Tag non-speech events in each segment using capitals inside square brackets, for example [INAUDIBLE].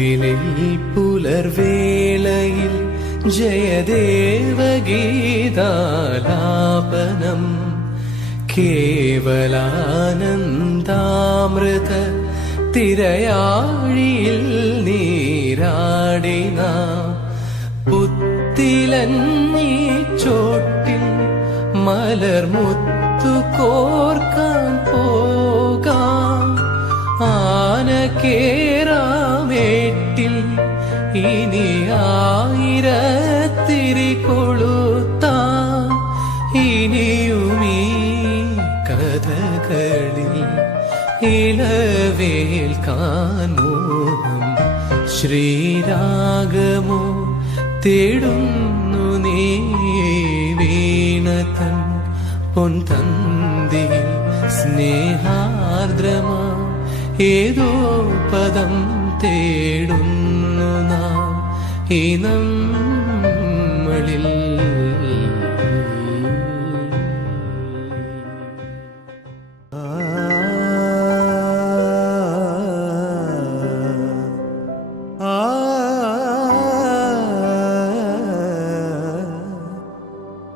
കോവിലിൽ പുലർവേളയിൽ ജയദേവഗീതാലാപനം. കേവലാനന്ദാമൃത തിരയാഴിയിൽ നീരാടിന നീ. ചോട്ടിൽ മലർമുത്തു കോർക്കാൻ പോകാം. ആന കൊളുത്താം ഇനിയുമീ കഥകളിൽ ഇളവേൽക്കാൻ മോഹം ശ്രീരാഗമോ തേടുന്നു നീ വീണതൻ പൊൻതന്തി സ്നേഹാർദ്രമാ ഏതോ പദം തേടുന്നു നാം. ഇനം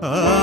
Ah. [LAUGHS]